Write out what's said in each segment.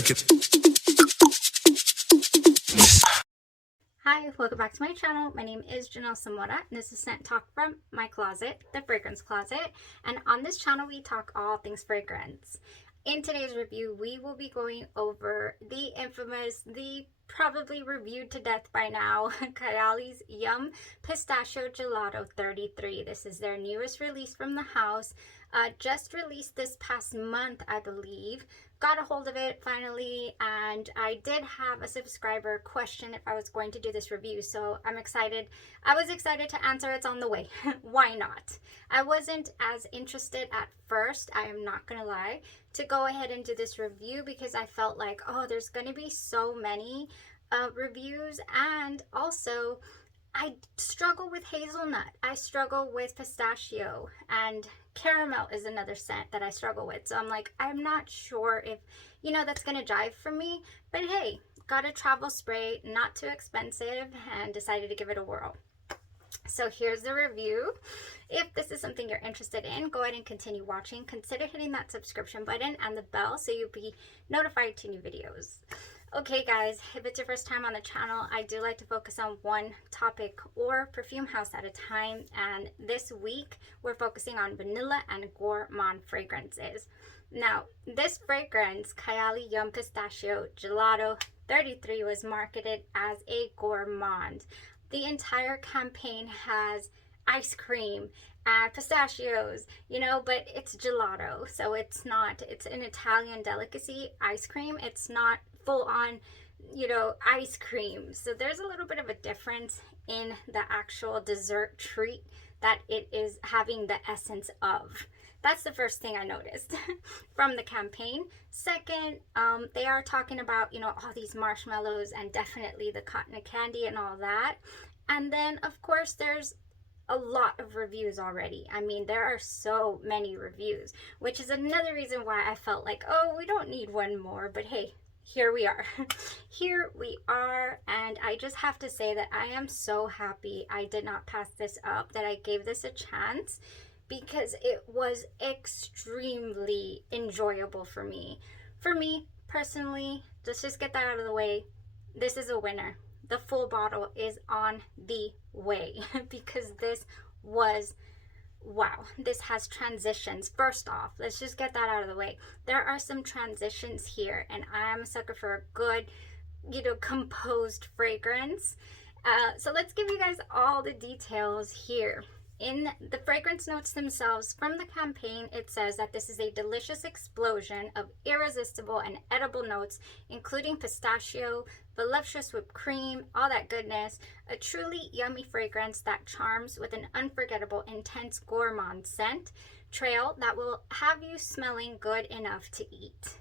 check it. Hi, welcome back to my channel. My name is Janelle Samora, and this is Scent Talk from my closet, the fragrance closet. And on this channel, we talk all things fragrance. In today's review, we will be going over the infamous, the probably reviewed to death by now, Kayali's Yum Pistachio Gelato 33. This is their newest release from the house. Just released this past month, I believe. Got a hold of it finally, and I did have a subscriber question if I was going to do this review, so I'm excited. I was excited to answer. It's on the way. Why not? I wasn't as interested at first, I am not gonna lie, to go ahead and do this review because I felt like, oh, there's gonna be so many reviews, and also I struggle with hazelnut. I struggle with pistachio, and caramel is another scent that I struggle with. So I'm like, I'm not sure if, you know, that's gonna jive for me. But hey, got a travel spray, not too expensive, and decided to give it a whirl. So here's the review. If this is something you're interested in, go ahead and continue watching. Consider hitting that subscription button and the bell so you'll be notified to new videos. Okay guys, if it's your first time on the channel, I do like to focus on one topic or perfume house at a time, and this week we're focusing on Vanilla and Gourmand fragrances. Now, this fragrance, Kayali Yum Pistachio Gelato 33, was marketed as a gourmand. The entire campaign has ice cream and pistachios, you know, but it's gelato, so it's an Italian delicacy, ice cream. It's not full on, you know, ice cream. So there's a little bit of a difference in the actual dessert treat that it is having the essence of. That's the first thing I noticed from the campaign. Second, they are talking about, you know, all these marshmallows and definitely the cotton candy and all that. And then, of course, there's a lot of reviews already. I mean, there are so many reviews, which is another reason why I felt like, oh, we don't need one more. But hey, here we are. Here we are, and I just have to say that I am so happy I did not pass this up, that I gave this a chance, because it was extremely enjoyable for me. For me, personally, let's just get that out of the way. This is a winner. The full bottle is on the way because this was, wow, this has transitions. First off, let's just get that out of the way. There are some transitions here, and I am a sucker for a good, you know, composed fragrance. So let's give you guys all the details here. In the fragrance notes themselves from the campaign, it says that this is a delicious explosion of irresistible and edible notes, including pistachio, voluptuous whipped cream, all that goodness. A truly yummy fragrance that charms with an unforgettable, intense gourmand scent trail that will have you smelling good enough to eat.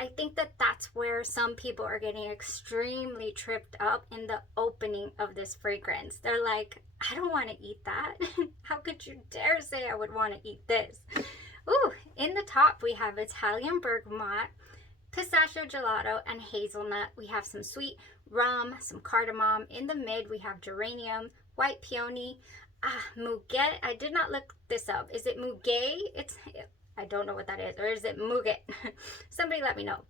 I think that that's where some people are getting extremely tripped up in the opening of this fragrance. They're like, I don't want to eat that. How could you dare say I would want to eat this? Ooh, in the top we have Italian bergamot, pistachio gelato, and hazelnut. We have some sweet rum, some cardamom. In the mid we have geranium, white peony, muguet. I did not look this up. Is it muguet? I don't know what that is. Or is it muguet? Somebody let me know.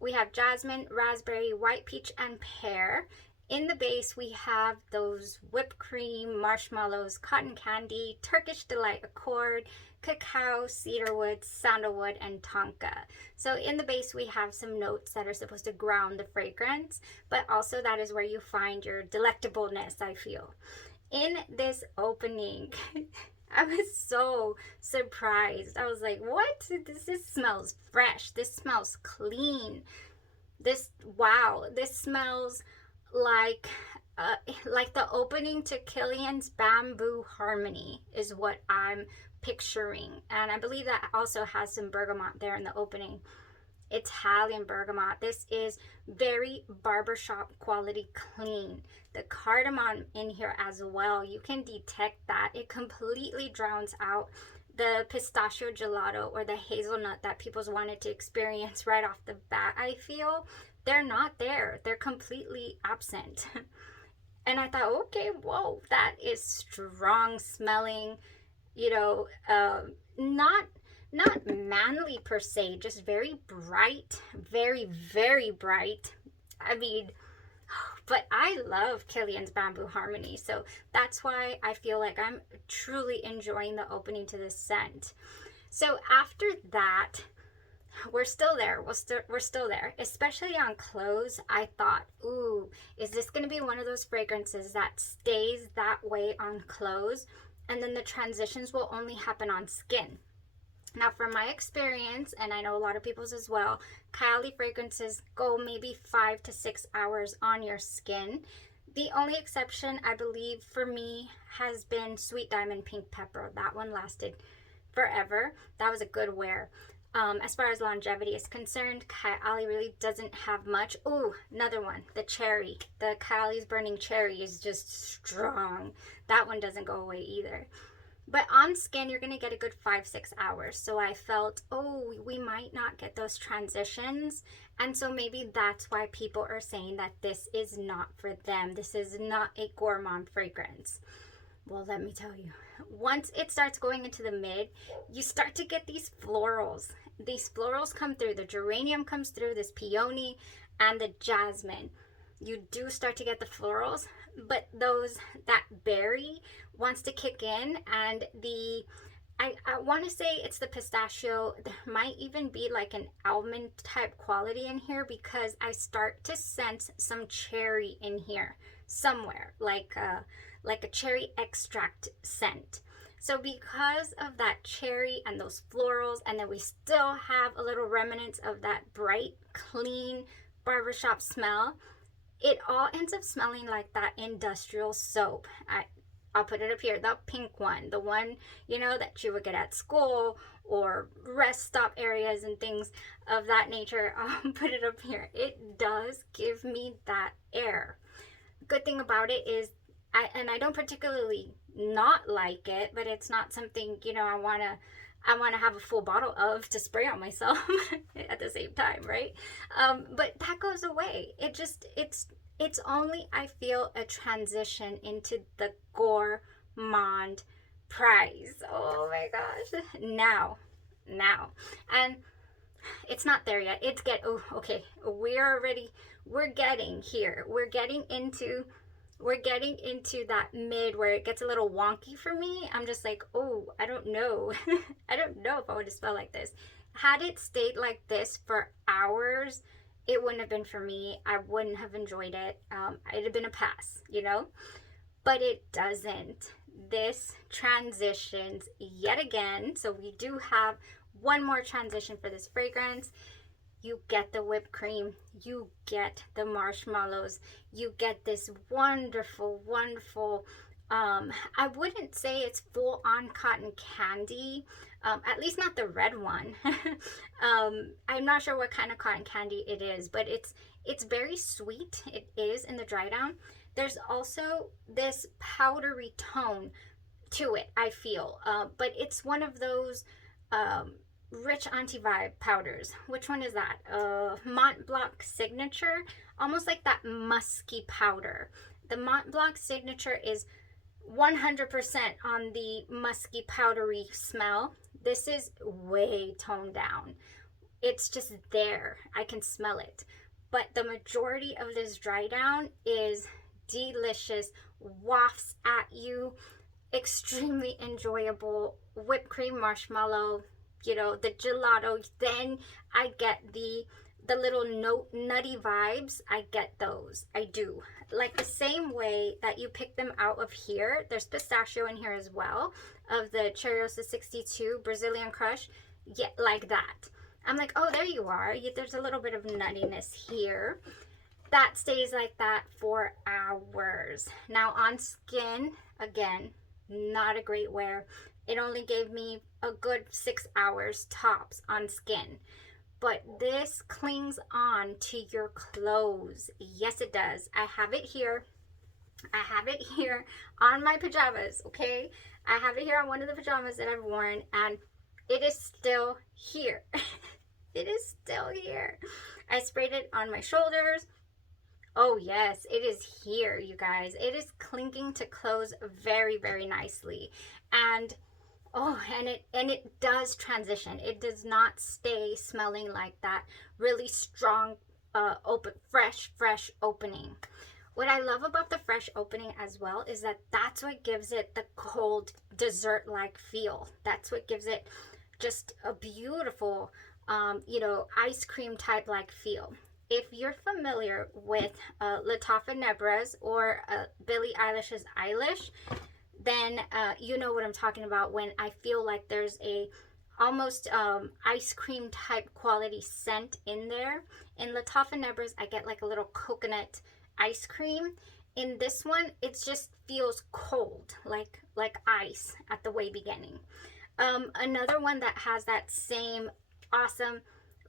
We have jasmine, raspberry, white peach, and pear. In the base, we have those whipped cream, marshmallows, cotton candy, Turkish delight accord, cacao, cedarwood, sandalwood, and tonka. So in the base, we have some notes that are supposed to ground the fragrance, but also that is where you find your delectableness, I feel. In this opening, I was so surprised. I was like, what? This smells fresh. This smells clean. Wow, this smells like the opening to Kilian's Bamboo Harmony is what I'm picturing. And I believe that also has some bergamot there in the opening. Italian bergamot. This is very barbershop quality clean. The cardamom in here as well, you can detect that. It completely drowns out the pistachio gelato or the hazelnut that people's wanted to experience right off the bat. I feel they're not there. They're completely absent. And I thought, okay, whoa, that is strong smelling, you know, not manly per se, just very bright, very, very bright. I mean, but I love Kilian's Bamboo Harmony, so that's why I feel like I'm truly enjoying the opening to this scent. So after that, we're still there. We're still there. Especially on clothes, I thought, ooh, is this going to be one of those fragrances that stays that way on clothes, and then the transitions will only happen on skin? Now, from my experience, and I know a lot of people's as well, Kayali fragrances go maybe 5 to 6 hours on your skin. The only exception, I believe, for me has been Sweet Diamond Pink Pepper. That one lasted forever. That was a good wear. As far as longevity is concerned, Kayali really doesn't have much. Ooh, another one, the cherry. The Kayali's Burning Cherry is just strong. That one doesn't go away either. But on skin, you're going to get a good 5-6 hours. So I felt, oh, we might not get those transitions. And so maybe that's why people are saying that this is not for them. This is not a gourmand fragrance. Well, let me tell you, once it starts going into the mid, you start to get these florals. These florals come through. The geranium comes through, this peony, and the jasmine. You do start to get the florals, but that berry wants to kick in, and I want to say it's the pistachio. There might even be like an almond type quality in here, because I start to sense some cherry in here somewhere, like a cherry extract scent. So because of that cherry and those florals, and then we still have a little remnants of that bright, clean barbershop smell, it all ends up smelling like that industrial soap. I'll put it up here, the pink one, the one, you know, that you would get at school or rest stop areas and things of that nature. I'll put it up here. It does give me that air. Good thing about it is, I don't particularly not like it, but it's not something, you know, I want to have a full bottle of to spray on myself at the same time, right? But that goes away. It's only, I feel, a transition into the gourmand prize. Oh my gosh. Now. And it's not there yet. Okay. We're getting here. We're getting into that mid where it gets a little wonky for me. I'm just like, oh, I don't know. I don't know if I would smell like this. Had it stayed like this for hours, it wouldn't have been for me. I wouldn't have enjoyed it. It'd have been a pass, you know? But it doesn't. This transitions yet again. So we do have one more transition for this fragrance. You get the whipped cream, you get the marshmallows, you get this wonderful, wonderful, I wouldn't say it's full on cotton candy, at least not the red one. I'm not sure what kind of cotton candy it is, but it's very sweet. It is in the dry down. There's also this powdery tone to it, I feel, but it's one of those rich anti-vibe powders. Which one is that? Mont Blanc Signature, almost like that musky powder. The Mont Blanc Signature is 100% on the musky powdery smell. This is way toned down. It's just there. I can smell it. But the majority of this dry down is delicious, wafts at you, extremely enjoyable. Whipped cream, marshmallow, you know, the gelato. Then I get the little nutty vibes. I get those. I do. Like the same way that you pick them out of here. There's pistachio in here as well, of the Cherryosa 62 Brazilian Crush. Yeah, like that. I'm like, oh, there you are. There's a little bit of nuttiness here. That stays like that for hours. Now on skin, again, not a great wear. It only gave me a good 6 hours tops on skin. But this clings on to your clothes. Yes, it does. I have it here. I have it here on my pajamas, okay? I have it here on one of the pajamas that I've worn, and it is still here. It is still here. I sprayed it on my shoulders. Oh yes, it is here, you guys. It is clinking to clothes very, very nicely. And Oh, and it does transition. It does not stay smelling like that really strong open fresh opening. What I love about the fresh opening as well is that that's what gives it the cold dessert like feel. That's what gives it just a beautiful ice cream type like feel. If you're familiar with Lattafa Nebras or Billie Eilish's Eilish, then you know what I'm talking about when I feel like there's a almost ice cream type quality scent in there. In Lattafa Nebras, I get like a little coconut ice cream. In this one, it just feels cold, like ice at the way beginning. Another one that has that same awesome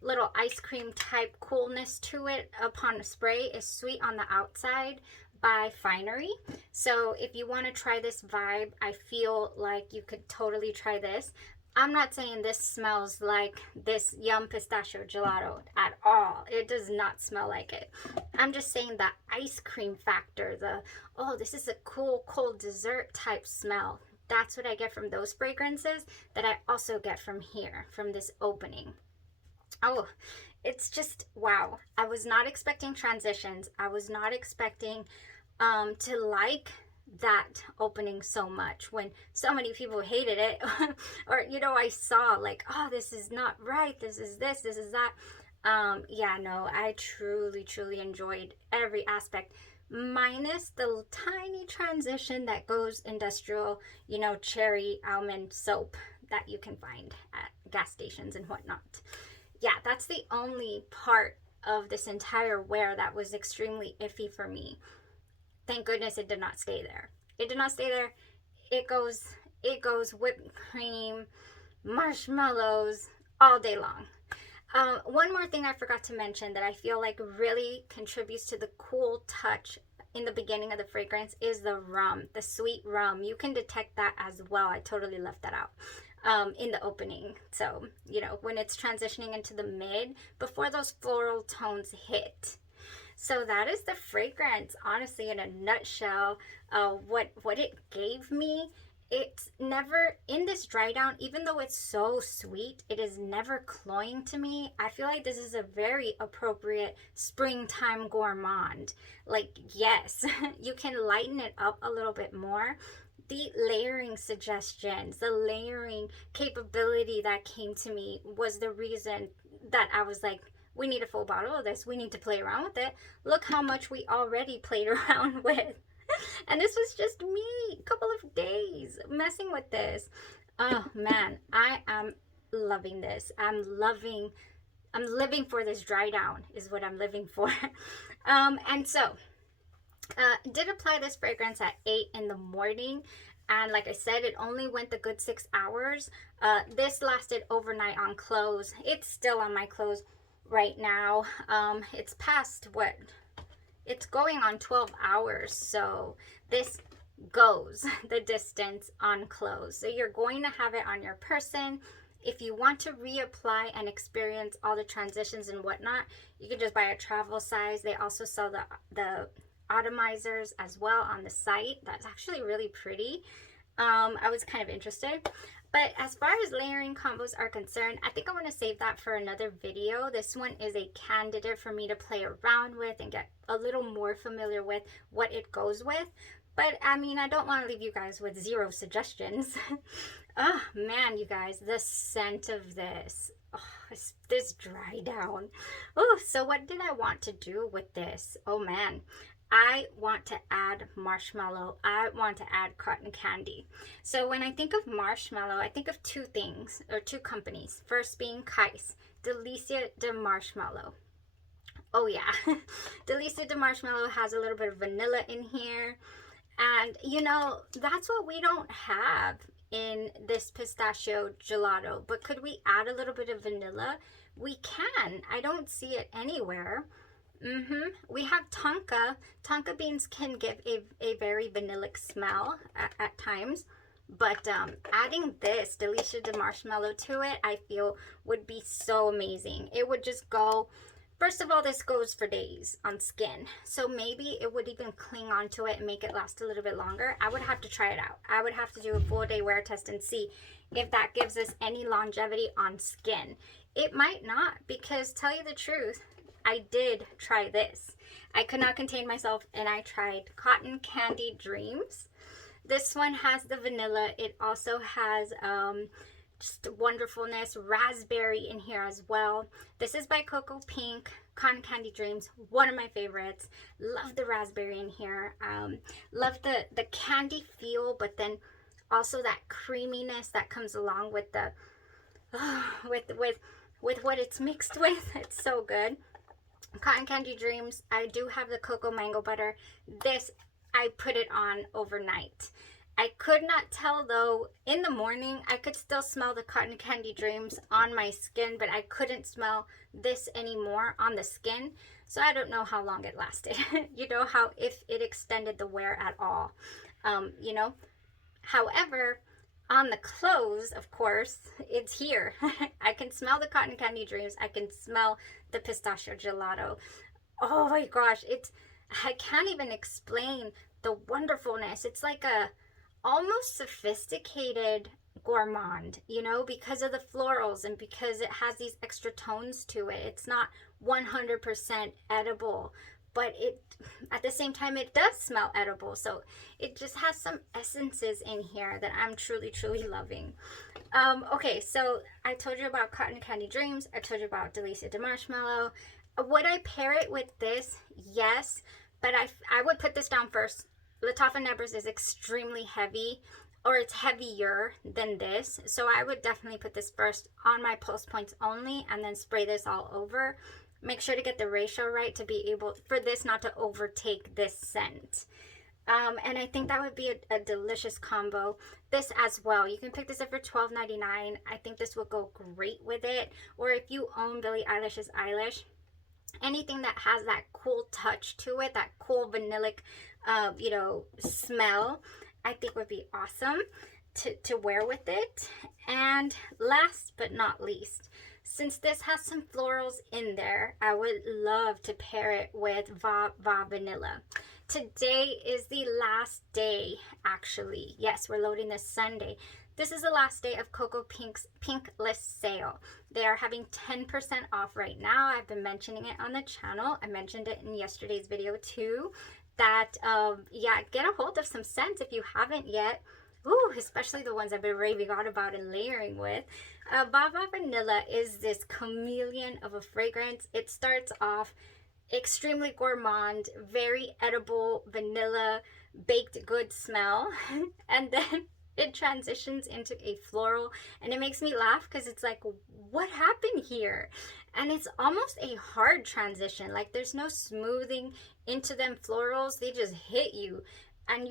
little ice cream type coolness to it upon a spray is Sweet on the Outside by Finery. So if you want to try this vibe, I feel like you could totally try this. I'm not saying this smells like this Yum Pistachio Gelato at all. It does not smell like it. I'm just saying the ice cream factor, oh, this is a cool cold dessert type smell. That's what I get from those fragrances that I also get from here, from this opening. Oh, it's just wow. I was not expecting transitions. I was not expecting to like that opening so much when so many people hated it. Or I saw like, oh, this is not right, this is this is that. Yeah, no, I truly enjoyed every aspect, minus the tiny transition that goes industrial, cherry almond soap that you can find at gas stations and whatnot. Yeah, that's the only part of this entire wear that was extremely iffy for me. Thank goodness it did not stay there. It did not stay there. It goes whipped cream, marshmallows all day long. One more thing I forgot to mention that I feel like really contributes to the cool touch in the beginning of the fragrance is the rum, the sweet rum. You can detect that as well. I totally left that out in the opening. So, when it's transitioning into the mid, before those floral tones hit. So that is the fragrance, honestly, in a nutshell. What it gave me. It's never, in this dry down, even though it's so sweet, it is never cloying to me. I feel like this is a very appropriate springtime gourmand. Like, yes, you can lighten it up a little bit more. The layering suggestions, the layering capability that came to me was the reason that I was like, we need a full bottle of this. We need to play around with it. Look how much we already played around with. And this was just me, a couple of days messing with this. Oh man, I am loving this. I'm living for this dry down is what I'm living for. And so did apply this fragrance at 8 in the morning. And like I said, it only went the good 6 hours. This lasted overnight on clothes. It's still on my clothes right now. It's past what? It's going on 12 hours. So this goes the distance on clothes. So you're going to have it on your person. If you want to reapply and experience all the transitions and whatnot, you can just buy a travel size. They also sell the atomizers as well on the site. That's actually really pretty. I was kind of interested. But as far as layering combos are concerned, I think I want to save that for another video. This one is a candidate for me to play around with and get a little more familiar with what it goes with. But I mean, I don't want to leave you guys with zero suggestions. Oh man, you guys, the scent of this. Oh, this dry down. Oh, so what did I want to do with this? Oh man. I want to add marshmallow. I want to add cotton candy. So when I think of marshmallow, I think of two things, or two companies. First being Kyse, Delizia de Marshmallow. Oh yeah, Delizia de Marshmallow has a little bit of vanilla in here. And that's what we don't have in this pistachio gelato. But could we add a little bit of vanilla? We can. I don't see it anywhere. We have tonka. Tonka beans can give a very vanillic smell at times. But adding this Delizia de Marshmallow to it, I feel would be so amazing. It would just go First of all, this goes for days on skin. So maybe it would even cling onto it and make it last a little bit longer. I would have to try it out. I would have to do a full day wear test and see if that gives us any longevity on skin. It might not, because tell you the truth, I did try this. I could not contain myself and I tried Cotton Candy Dreams. This one has the vanilla. It also has just wonderfulness, raspberry in here as well. This is by CocoaPink, Cotton Candy Dreams, one of my favorites. Love the raspberry in here. Love the candy feel, but then also that creaminess that comes along with the with what it's mixed with. It's so good. Cotton Candy Dreams, I do have the cocoa mango butter. This, I put it on overnight. I could not tell though, in the morning, I could still smell the Cotton Candy Dreams on my skin, but I couldn't smell this anymore on the skin. So I don't know how long it lasted. You know, how if it extended the wear at all, you know. However, on the clothes, of course, it's here. I can smell the Cotton Candy Dreams. I can smell the Pistachio Gelato. Oh my gosh, I can't even explain the wonderfulness. It's like a almost sophisticated gourmand, you know, because of the florals and because it has these extra tones to it. It's not 100% edible, but it at the same time it does smell edible. So it just has some essences in here that I'm truly loving. Okay, so I told you about Cotton Candy Dreams. I told you about Delizia de Marshmallow. Would I pair it with this? Yes, but I would put this down first. Lattafa Nebras is extremely heavy, or it's heavier than this, so I would definitely put this first on my pulse points only and then spray this all over. Make sure to get the ratio right to be able for this not to overtake this scent. And I think that would be a delicious combo. This as well, you can pick this up for $12.99. I think this will go great with it. Or if you own Billie Eilish's Eilish, anything that has that cool touch to it, that cool vanillic you know, smell, I think would be awesome to wear with it. And last but not least, since this has some florals in there, I would love to pair it with Va Vanilla. Today is the last day, actually. Yes, we're loading this Sunday. This is the last day of CocoaPink's Pink List sale. They are having 10% off right now. I've been mentioning it on the channel. I mentioned it in yesterday's video too. That, yeah, get a hold of some scents if you haven't yet. Ooh, especially the ones I've been raving on about and layering with. Va Vanilla is this chameleon of a fragrance. It starts off extremely gourmand, very edible, vanilla, baked good smell. And then it transitions into a floral. And it makes me laugh because it's like, what happened here? And it's almost a hard transition. Like there's no smoothing into them florals. They just hit you. And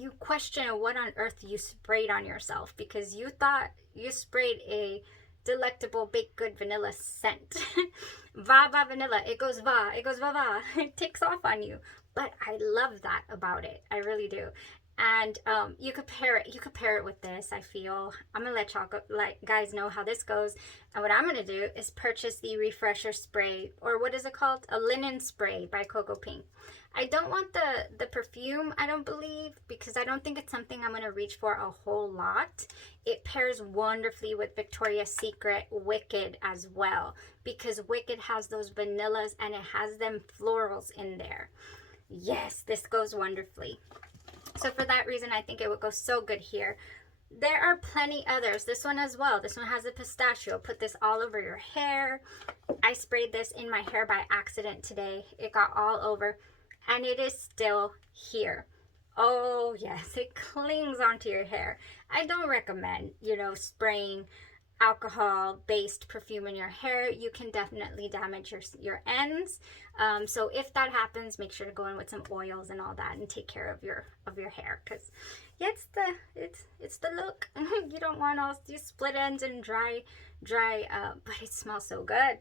you question what on earth you sprayed on yourself because you thought you sprayed a delectable baked good vanilla scent. Va Vanilla, it goes va, it takes off on you. But I love that about it. I really do. And you could pair it with this. I feel I'm gonna let y'all guys know how this goes. And what I'm gonna do is purchase the refresher spray, or what is it called, a linen spray by CocoaPink. I don't want the perfume, I don't believe, because I don't think it's something I'm gonna reach for a whole lot. It pairs wonderfully with Victoria's Secret Wicked as well, because Wicked has those vanillas and it has them florals in there. Yes, this goes wonderfully. So for that reason, I think it would go so good here. There are plenty others. This one as well. This one has a pistachio. Put this all over your hair. I sprayed this in my hair by accident today. It got all over and it is still here. Oh yes, it clings onto your hair. I don't recommend, you know, spraying alcohol-based perfume in your hair. You can definitely damage your ends. So if that happens, make sure to go in with some oils and all that and take care of your hair, because yeah, it's the look. You don't want all these split ends and dry but it smells so good.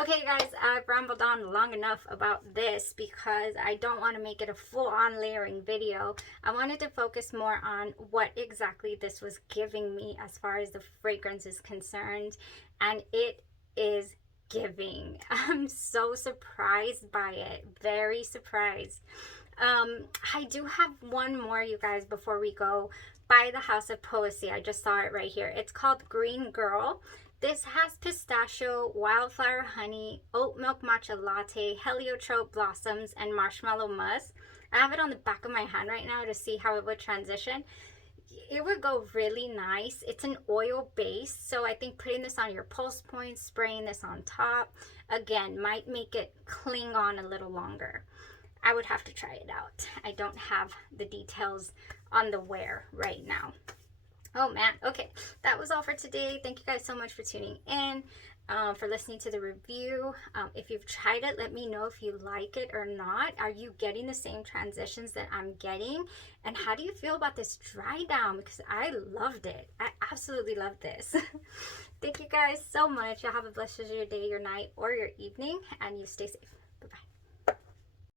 Okay guys, I've rambled on long enough about this because I don't want to make it a full-on layering video. I wanted to focus more on what exactly this was giving me as far as the fragrance is concerned, and it is giving. I'm so surprised by it. Very surprised. I do have one more, you guys, before we go. By the House of Poesy. I just saw it right here. It's called Green Girl. This has pistachio, wildflower honey, oat milk matcha latte, heliotrope blossoms, and marshmallow musk. I have it on the back of my hand right now to see how it would transition. It would go really nice. It's an oil base, so I think putting this on your pulse points, spraying this on top, again, might make it cling on a little longer. I would have to try it out. I don't have the details on the wear right now. Oh man, okay, that was all for today. Thank you guys so much for tuning in, for listening to the review. If you've tried it, let me know if you like it or not. Are you getting the same transitions that I'm getting? And how do you feel about this dry down? Because I loved it. I absolutely loved this. Thank you guys so much. Y'all have a blessed rest of your day, your night, or your evening, and you stay safe.